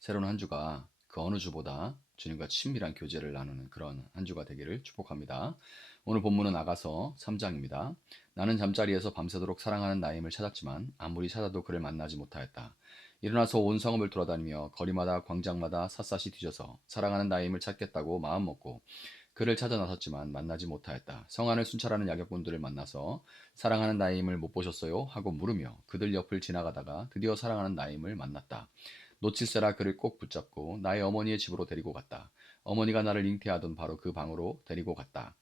새로운 한 주가 그 어느 주보다 주님과 친밀한 교제를 나누는 그런 한 주가 되기를 축복합니다. 오늘 본문은 아가서 3장입니다. 나는 잠자리에서 밤새도록 사랑하는 나임을 찾았지만 아무리 찾아도 그를 만나지 못하였다. 일어나서 온 성읍을 돌아다니며 거리마다 광장마다 샅샅이 뒤져서 사랑하는 나임을 찾겠다고 마음먹고 그를 찾아 나섰지만 만나지 못하였다. 성 안을 순찰하는 야격꾼들을 만나서 사랑하는 나임을 못 보셨어요? 하고 물으며 그들 옆을 지나가다가 드디어 사랑하는 나임을 만났다. 놓칠세라 그를 꼭 붙잡고 나의 어머니의 집으로 데리고 갔다. 어머니가 나를 잉태하던 바로 그 방으로 데리고 갔다.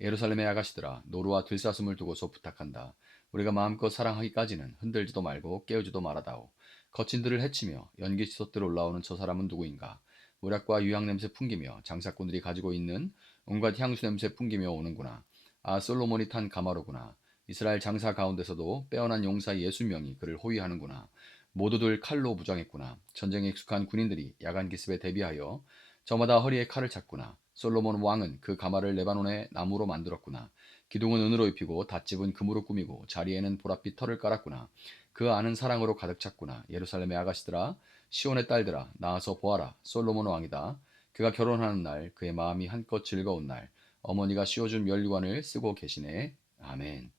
예루살렘의 아가씨들아, 노루와 들사슴을 두고서 부탁한다. 우리가 마음껏 사랑하기까지는 흔들지도 말고 깨우지도 말아다오. 거친들을 해치며 연기 치솟들 올라오는 저 사람은 누구인가? 모략과 유향 냄새 풍기며 장사꾼들이 가지고 있는 온갖 향수 냄새 풍기며 오는구나. 아, 솔로몬이 탄 가마로구나. 이스라엘 장사 가운데서도 빼어난 용사 60명이 그를 호위하는구나. 모두들 칼로 무장했구나. 전쟁에 익숙한 군인들이 야간 기습에 대비하여 저마다 허리에 칼을 찼구나. 솔로몬 왕은 그 가마를 레바논의 나무로 만들었구나. 기둥은 은으로 입히고 닷집은 금으로 꾸미고 자리에는 보랏빛 털을 깔았구나. 그 안은 사랑으로 가득 찼구나. 예루살렘의 아가씨들아, 시온의 딸들아, 나와서 보아라. 솔로몬 왕이다. 그가 결혼하는 날, 그의 마음이 한껏 즐거운 날, 어머니가 씌워준 면류관을 쓰고 계시네. 아멘.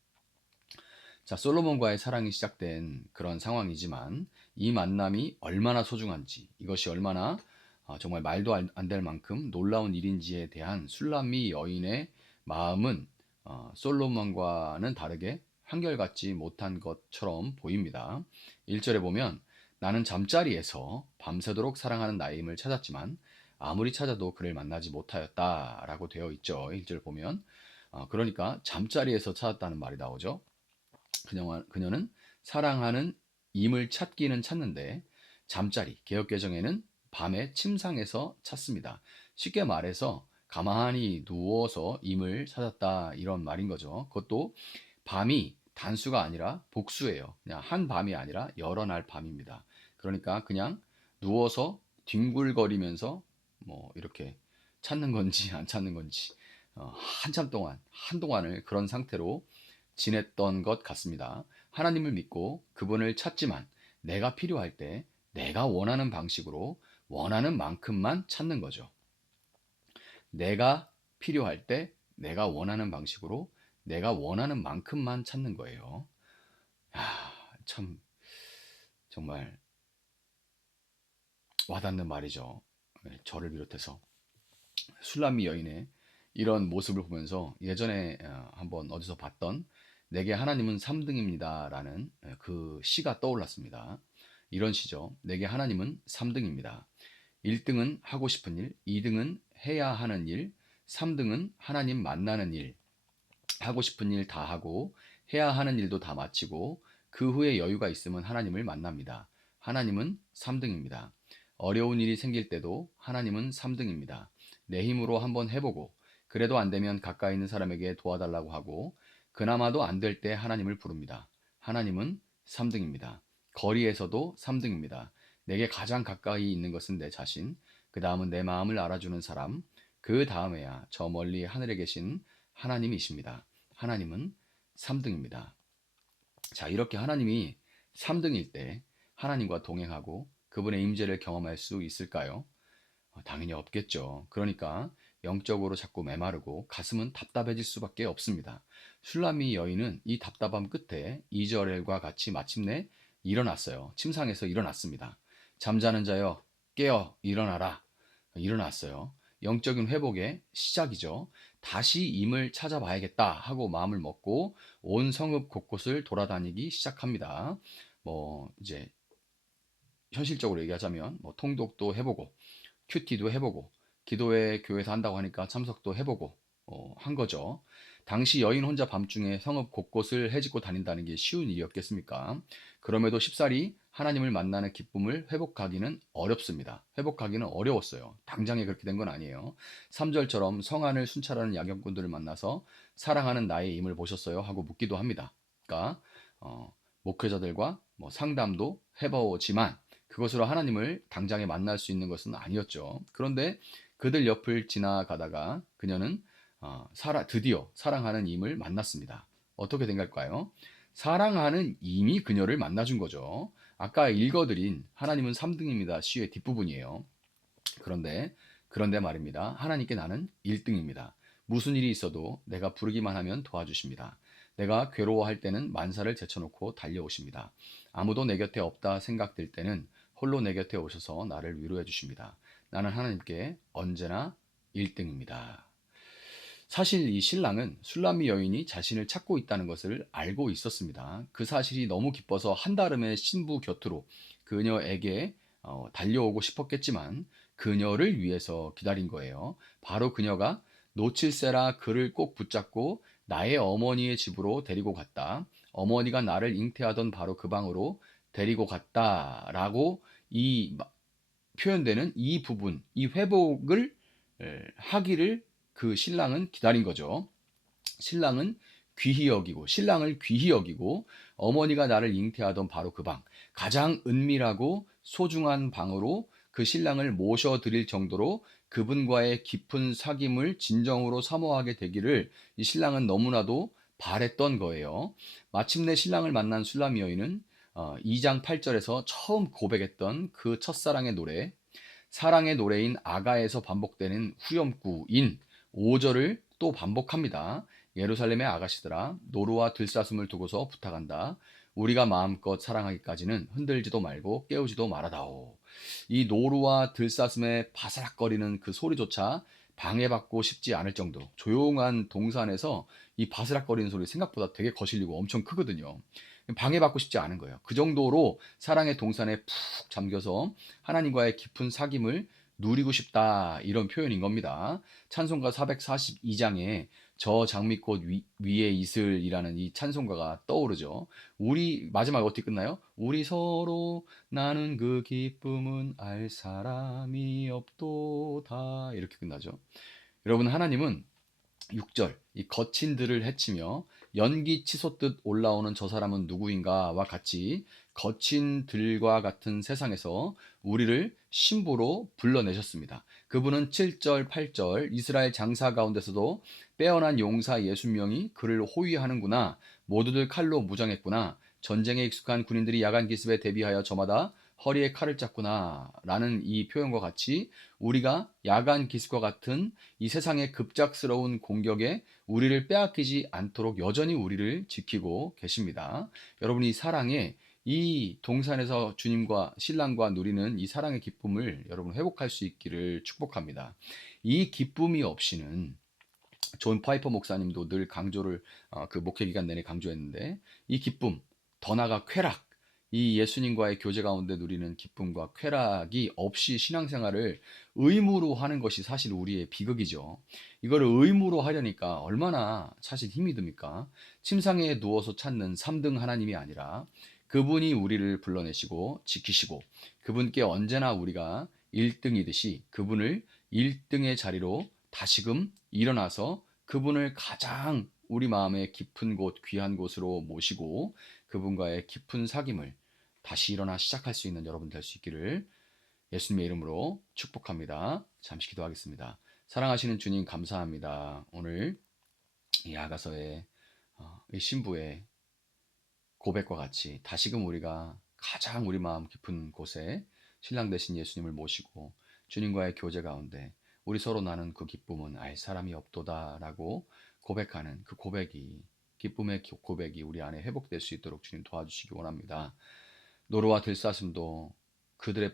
자, 솔로몬과의 사랑이 시작된 그런 상황이지만 이 만남이 얼마나 소중한지, 이것이 얼마나 정말 말도 안 될 만큼 놀라운 일인지에 대한 술람미 여인의 마음은 솔로몬과는 다르게 한결같지 못한 것처럼 보입니다. 1절에 보면 나는 잠자리에서 밤새도록 사랑하는 나임을 찾았지만 아무리 찾아도 그를 만나지 못하였다라고 되어 있죠. 1절 보면 그러니까 잠자리에서 찾았다는 말이 나오죠. 그녀는 사랑하는 임을 찾기는 찾는데 잠자리, 개역개정에는 밤에 침상에서 찾습니다. 쉽게 말해서 가만히 누워서 임을 찾았다 이런 말인 거죠. 그것도 밤이 단수가 아니라 복수예요. 그냥 한 밤이 아니라 여러 날 밤입니다. 그러니까 그냥 누워서 뒹굴거리면서 뭐 이렇게 찾는 건지 안 찾는 건지 한참 동안 한동안을 그런 상태로 지냈던 것 같습니다. 하나님을 믿고 그분을 찾지만 내가 필요할 때 내가 원하는 방식으로 원하는 만큼만 찾는 거죠. 내가 필요할 때 내가 원하는 방식으로 내가 원하는 만큼만 찾는 거예요. 야, 참 정말 와닿는 말이죠. 저를 비롯해서 술람미 여인의 이런 모습을 보면서 예전에 한번 어디서 봤던 내게 하나님은 3등입니다라는 그 시가 떠올랐습니다. 이런 시죠. 내게 하나님은 3등입니다. 1등은 하고 싶은 일, 2등은 해야 하는 일, 3등은 하나님 만나는 일, 하고 싶은 일 다 하고 해야 하는 일도 다 마치고 그 후에 여유가 있으면 하나님을 만납니다. 하나님은 3등입니다. 어려운 일이 생길 때도 하나님은 3등입니다. 내 힘으로 한번 해보고 그래도 안 되면 가까이 있는 사람에게 도와달라고 하고 그나마도 안 될 때 하나님을 부릅니다. 하나님은 3등입니다. 거리에서도 3등입니다. 내게 가장 가까이 있는 것은 내 자신, 그 다음은 내 마음을 알아주는 사람, 그 다음에야 저 멀리 하늘에 계신 하나님이십니다. 하나님은 3등입니다. 자, 이렇게 하나님이 3등일 때 하나님과 동행하고 그분의 임재를 경험할 수 있을까요? 당연히 없겠죠. 그러니까 영적으로 자꾸 메마르고 가슴은 답답해질 수밖에 없습니다. 슐라미 여인은 이 답답함 끝에 2절과 같이 마침내 일어났어요. 침상에서 일어났습니다. 잠자는 자여 깨어 일어나라. 일어났어요. 영적인 회복의 시작이죠. 다시 임을 찾아봐야겠다 하고 마음을 먹고 온 성읍 곳곳을 돌아다니기 시작합니다. 뭐 이제 현실적으로 얘기하자면 뭐 통독도 해보고 큐티도 해보고 기도회 교회에서 한다고 하니까 참석도 해보고 한 거죠. 당시 여인 혼자 밤중에 성읍 곳곳을 헤집고 다닌다는 게 쉬운 일이었겠습니까? 그럼에도 쉽사리 하나님을 만나는 기쁨을 회복하기는 어렵습니다. 회복하기는 어려웠어요. 당장에 그렇게 된 건 아니에요. 3절처럼 성 안을 순찰하는 야경꾼들을 만나서 사랑하는 나의 임을 보셨어요? 하고 묻기도 합니다. 그러니까 목회자들과 뭐 상담도 해보지만 그것으로 하나님을 당장에 만날 수 있는 것은 아니었죠. 그런데 그들 옆을 지나가다가 그녀는 드디어 사랑하는 임을 만났습니다. 어떻게 된 걸까요? 사랑하는 임이 그녀를 만나준 거죠. 아까 읽어드린 하나님은 3등입니다. 시의 뒷부분이에요. 그런데 말입니다. 하나님께 나는 1등입니다. 무슨 일이 있어도 내가 부르기만 하면 도와주십니다. 내가 괴로워할 때는 만사를 제쳐놓고 달려오십니다. 아무도 내 곁에 없다 생각될 때는 홀로 내 곁에 오셔서 나를 위로해 주십니다. 나는 하나님께 언제나 1등입니다. 사실 이 신랑은 술람미 여인이 자신을 찾고 있다는 것을 알고 있었습니다. 그 사실이 너무 기뻐서 한달음에 신부 곁으로 그녀에게 달려오고 싶었겠지만 그녀를 위해서 기다린 거예요. 바로 그녀가 놓칠세라 그를 꼭 붙잡고 나의 어머니의 집으로 데리고 갔다. 어머니가 나를 잉태하던 바로 그 방으로 데리고 갔다라고 이 표현되는 이 부분, 이 회복을 하기를 그 신랑은 기다린 거죠. 신랑을 귀히 여기고 어머니가 나를 잉태하던 바로 그 방, 가장 은밀하고 소중한 방으로 그 신랑을 모셔드릴 정도로 그분과의 깊은 사귐을 진정으로 사모하게 되기를 이 신랑은 너무나도 바랬던 거예요. 마침내 신랑을 만난 술람 여인은 2장 8절에서 처음 고백했던 그 첫사랑의 노래, 사랑의 노래인 아가에서 반복되는 후렴구인 5절을 또 반복합니다. 예루살렘의 아가씨들아 노루와 들사슴을 두고서 부탁한다. 우리가 마음껏 사랑하기까지는 흔들지도 말고 깨우지도 말아다오. 이 노루와 들사슴의 바스락거리는 그 소리조차 방해받고 싶지 않을 정도로 조용한 동산에서 이 바스락거리는 소리 생각보다 되게 거슬리고 엄청 크거든요. 방해받고 싶지 않은 거예요. 그 정도로 사랑의 동산에 푹 잠겨서 하나님과의 깊은 사귐을 누리고 싶다 이런 표현인 겁니다. 찬송가 442장에 저 장미꽃 위에 이슬이라는 이 찬송가가 떠오르죠. 우리 마지막에 어떻게 끝나요? 우리 서로 나는 그 기쁨은 알 사람이 없도다 이렇게 끝나죠. 여러분 하나님은 6절 이 거친 들을 헤치며 연기 치솟듯 올라오는 저 사람은 누구인가와 같이 거친 들과 같은 세상에서 우리를 신부로 불러내셨습니다. 그분은 7절, 8절 이스라엘 장사 가운데서도 빼어난 용사 60명이 그를 호위하는구나. 모두들 칼로 무장했구나. 전쟁에 익숙한 군인들이 야간 기습에 대비하여 저마다 허리에 칼을 짰구나. 라는 이 표현과 같이 우리가 야간 기습과 같은 이 세상의 급작스러운 공격에 우리를 빼앗기지 않도록 여전히 우리를 지키고 계십니다. 여러분 이 사랑에 이 동산에서 주님과 신랑과 누리는 이 사랑의 기쁨을 여러분 회복할 수 있기를 축복합니다. 이 기쁨이 없이는 존 파이퍼 목사님도 늘 강조를 그 목회 기간 내내 강조했는데 이 기쁨 더 나아가 쾌락 이 예수님과의 교제 가운데 누리는 기쁨과 쾌락이 없이 신앙생활을 의무로 하는 것이 사실 우리의 비극이죠. 이거를 의무로 하려니까 얼마나 사실 힘이 듭니까? 침상에 누워서 찾는 3등 하나님이 아니라 그분이 우리를 불러내시고 지키시고 그분께 언제나 우리가 1등이듯이 그분을 1등의 자리로 다시금 일어나서 그분을 가장 우리 마음의 깊은 곳, 귀한 곳으로 모시고 그분과의 깊은 사귐을 다시 일어나 시작할 수 있는 여러분 될 수 있기를 예수님의 이름으로 축복합니다. 잠시 기도하겠습니다. 사랑하시는 주님 감사합니다. 오늘 이 아가서의 이 신부의 고백과 같이 다시금 우리가 가장 우리 마음 깊은 곳에 신랑 되신 예수님을 모시고 주님과의 교제 가운데 우리 서로 나눈 그 기쁨은 알 사람이 없도다라고 고백하는 그 고백이 기쁨의 고백이 우리 안에 회복될 수 있도록 주님 도와주시기 원합니다. 노루와 들사슴도 그들의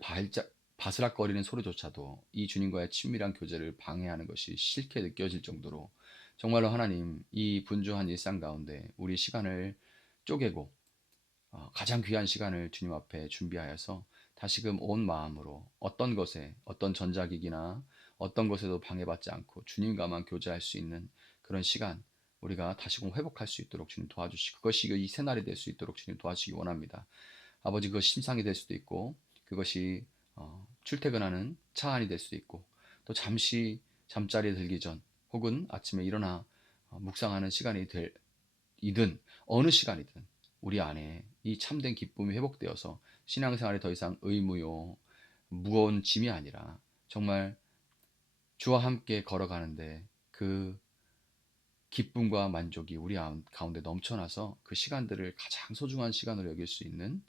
바스락거리는 소리조차도 이 주님과의 친밀한 교제를 방해하는 것이 싫게 느껴질 정도로 정말로 하나님 이 분주한 일상 가운데 우리 시간을 쪼개고 가장 귀한 시간을 주님 앞에 준비하여서 다시금 온 마음으로 어떤 것에 어떤 전자기기나 어떤 것에도 방해받지 않고 주님과만 교제할 수 있는 그런 시간 우리가 다시금 회복할 수 있도록 주님 도와주시고 그것이 이 새날이 될 수 있도록 주님 도와주시기 원합니다. 아버지 그것이 심상이 될 수도 있고 그것이 출퇴근하는 차 안이 될 수도 있고 또 잠시 잠자리에 들기 전 혹은 아침에 일어나 묵상하는 시간이 이든 어느 시간이든 우리 안에 이 참된 기쁨이 회복되어서 신앙생활에 더 이상 의무요 무거운 짐이 아니라 정말 주와 함께 걸어가는데 그 기쁨과 만족이 우리 가운데 넘쳐나서 그 시간들을 가장 소중한 시간으로 여길 수 있는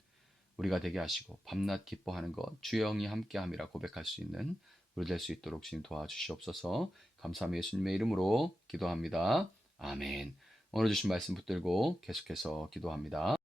우리가 되게 하시고 밤낮 기뻐하는 것 주의 영이 함께함이라 고백할 수 있는 우리 될 수 있도록 주님 도와주시옵소서. 감사하며 예수님의 이름으로 기도합니다. 아멘. 오늘 주신 말씀 붙들고 계속해서 기도합니다.